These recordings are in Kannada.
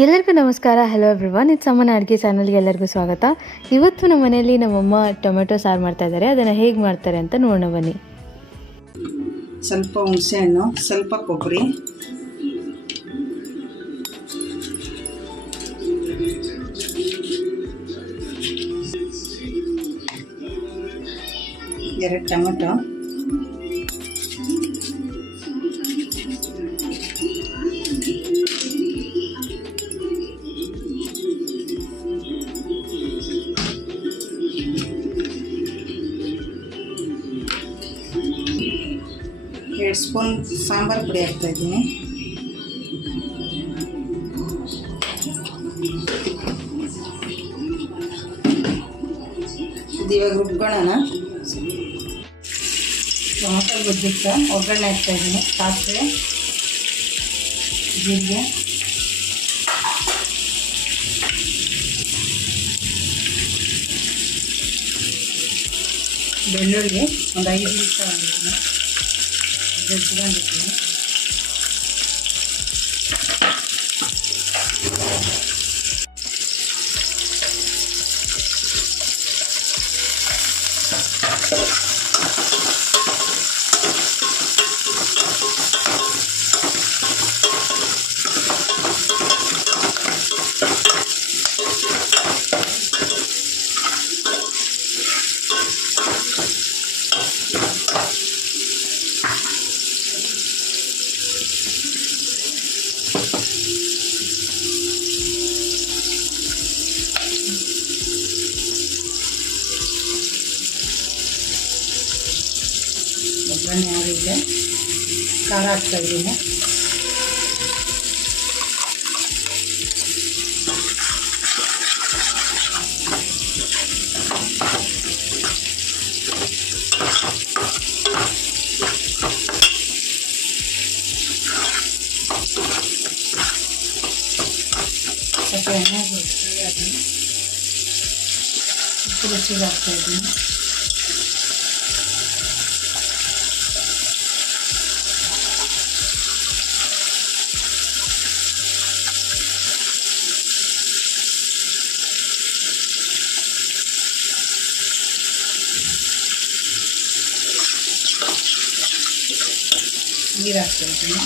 ಎಲ್ಲರಿಗೂ ನಮಸ್ಕಾರ. ಹಲೋ ಎವ್ರಿವನ್, ಇದು ಅಮ್ಮನ ಅಡುಗೆ ಚಾನಲ್ಗೆ ಎಲ್ಲರಿಗೂ ಸ್ವಾಗತ. ಇವತ್ತು ನಮ್ಮ ಮನೆಯಲ್ಲಿ ನಮ್ಮಮ್ಮ ಟೊಮೆಟೊ ಸಾರು ಮಾಡ್ತಾ ಇದ್ದಾರೆ. ಅದನ್ನು ಹೇಗೆ ಮಾಡ್ತಾರೆ ಅಂತ ನೋಡೋಣ ಬನ್ನಿ. ಸ್ವಲ್ಪ ಹುಣಸೆಹಣ್ಣು, ಸ್ವಲ್ಪ ಕೊಬ್ಬರಿ, ಎರಡು ಟೊಮೆಟೊ, ಎರಡು ಸ್ಪೂನ್ ಸಾಂಬಾರು ಪುಡಿ ಹಾಕ್ತಾಯಿದ್ದೀನಿ. ಇದು ಇವಾಗ ರುಬ್ಕೊಳ್ಳೋಣ. ಟೊಮೊಟೊ ಗೊಜ್ಜಿಟ್ಟು ಒಗ್ಗರಣೆ ಹಾಕ್ತಾಯಿದ್ದೀನಿ. ಸಾಸಿವೆ, ಜೀರಿಗೆ, ಬೆಳ್ಳುಳ್ಳಿ ಒಂದು 5 ನಿಮಿಷ ಆಗಿದ್ದೀನಿ, ಜಜ್ಜಿಕೊಂಡಿದ್ದೀನಿ. ಒಗ್ಗರಣೆ ಆಗಿದೆ. ಖಾರ ಹಾಕ್ತಾಯಿದ್ದೀನಿ. ಸ್ವಲ್ಪ ಎಣ್ಣೆ ಹಾಕ್ತಾಯಿದ್ದೀನಿ. ಉಪ್ಪು ರುಚಿಗೆ ಹಾಕ್ತಾಯಿದ್ದೀನಿ. ನೀರು ಹಾಕ್ತಾಯಿದ್ದೀನಿ.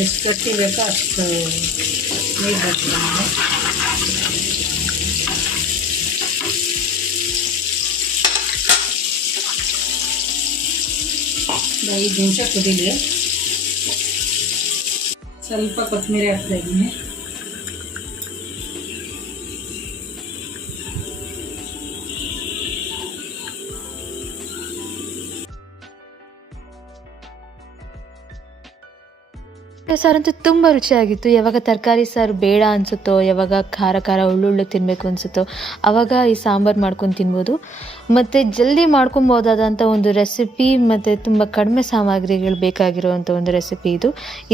ಎಷ್ಟು ಗಟ್ಟಿ ಬೇಕೋ ಅಷ್ಟು ನೀರು ಹಾಕ್ತೀನಿ. 5 ನಿಮಿಷ ಕುದೀಲಿ. ಸ್ವಲ್ಪ ಕೊತ್ತಂಬರಿ ಹಾಕ್ತಾಯಿದ್ದೀನಿ. ಸಾರಂತೂ ತುಂಬ ರುಚಿಯಾಗಿತ್ತು. ಯಾವಾಗ ತರಕಾರಿ ಸಾರು ಬೇಡ ಅನಿಸುತ್ತೋ, ಯಾವಾಗ ಖಾರ ಖಾರ ಉಳ್ಳುಳ್ಳು ತಿನ್ನಬೇಕು ಅನಿಸುತ್ತೋ ಆವಾಗ ಈ ಸಾಂಬಾರು ಮಾಡ್ಕೊಂಡು ತಿನ್ಬೋದು. ಮತ್ತು ಜಲ್ದಿ ಮಾಡ್ಕೊಬೋದಾದಂಥ ಒಂದು ರೆಸಿಪಿ ಮತ್ತು ತುಂಬ ಕಡಿಮೆ ಸಾಮಗ್ರಿಗಳು ಬೇಕಾಗಿರುವಂಥ ಒಂದು ರೆಸಿಪಿ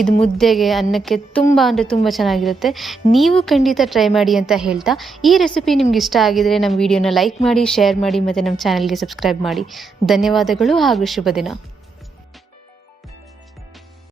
ಇದು ಮುದ್ದೆಗೆ, ಅನ್ನಕ್ಕೆ ತುಂಬ ಅಂದರೆ ತುಂಬ ಚೆನ್ನಾಗಿರುತ್ತೆ. ನೀವು ಖಂಡಿತ ಟ್ರೈ ಮಾಡಿ ಅಂತ ಹೇಳ್ತಾ, ಈ ರೆಸಿಪಿ ನಿಮ್ಗೆ ಇಷ್ಟ ಆಗಿದರೆ ನಮ್ಮ ವಿಡಿಯೋನ ಲೈಕ್ ಮಾಡಿ, ಶೇರ್ ಮಾಡಿ ಮತ್ತು ನಮ್ಮ ಚಾನಲ್ಗೆ ಸಬ್ಸ್ಕ್ರೈಬ್ ಮಾಡಿ. ಧನ್ಯವಾದಗಳು ಹಾಗೂ ಶುಭ ದಿನ.